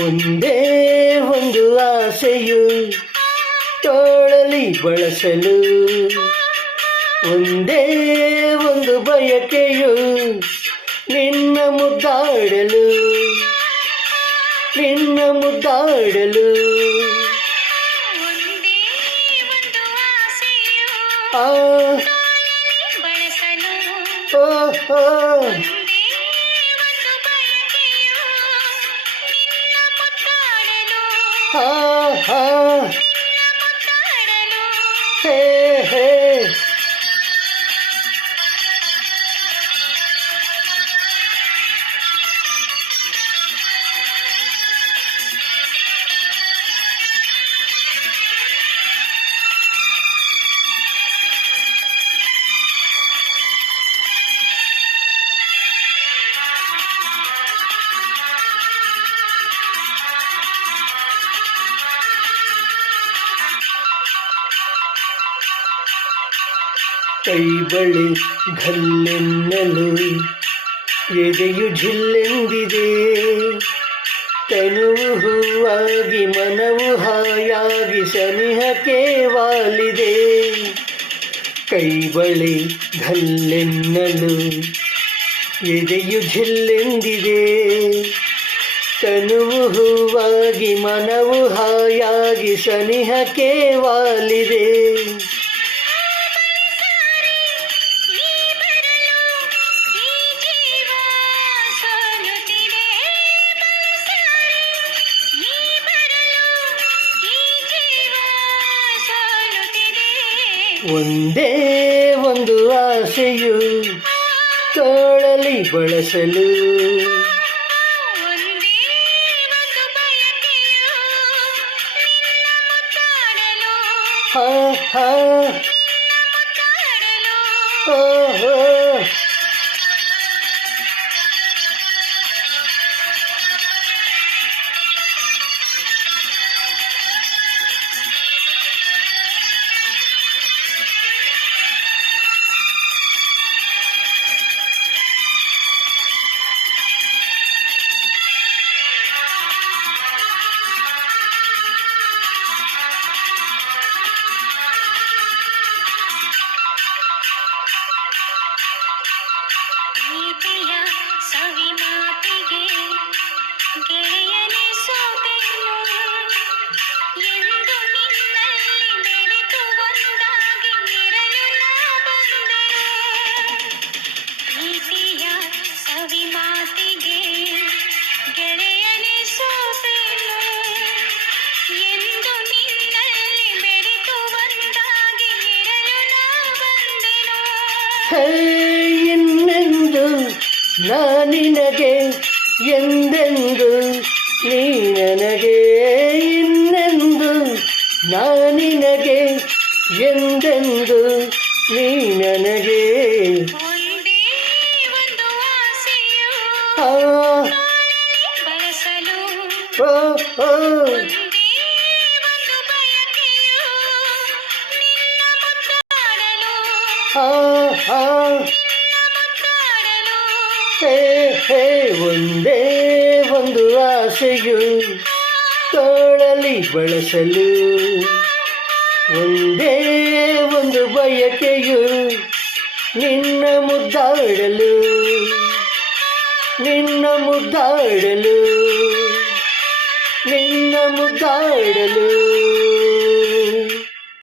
ಒಂದೇ ಒಂದು ಆಸೆಯು ತೋಳಲಿ ಬಳಸಲು, ಒಂದೇ ಒಂದು ಬಯಕೆಯು ನಿನ್ನ ಮುದ್ದಾಡಲು, ನಿನ್ನ ಮುದ್ದಾಡಲು. ಆ ಓ ಹಾ ಹಾ ಹೇ ಹೇ ಕೈ ಬಳಿ ಘಲ್ಲೆನ್ನಲು ಎದೆಯು ಝಿಲ್ಲೆಂದಿದೆ, ತನುವು ಹೂವಾಗಿ ಮನವು ಹಾಯಾಗಿ ಸನಿಹಕ್ಕೆ ವಾಲಿದೆ. ಕೈ ಬಳಿ ಘಲ್ಲೆನ್ನಲು ಎದೆಯು ಝಿಲ್ಲೆಂದಿದೆ, ತನುವು ಹೂವಾಗಿ ಮನವು ಹಾಯಾಗಿ ಸನಿಹಕ್ಕೆ ವಾಲಿದೆ. ಒಂದೇ ಒಂದು ಆಸೆಯು ತೋಳಲಿ ಬಳಸಲು, ಹಾ ಹಾ ಓಹೋ ಇನ್ನೆಂದು ನಾನಿನಗೆ ಎಂದೆಂದು ನೀ ನನಗೆ, ಇನ್ನೆಂದು ನಾನಿನಗೆ ಎಂದೆಂದು ನೀ ನನಗೆ. ಓ ಹಾ ಹಾ ಹೇ ಹೇ ಒಂದೇ ಒಂದು ಆಸೆಯು ತೋಳಲಿ ಬಳಸಲು, ಒಂದೇ ಒಂದು ಬಯಕೆಯು ನಿನ್ನ ಮುದ್ದಾಡಲು, ನಿನ್ನ ಮುದ್ದಾಡಲು, ನಿನ್ನ ಮುದ್ದಾಡಲು.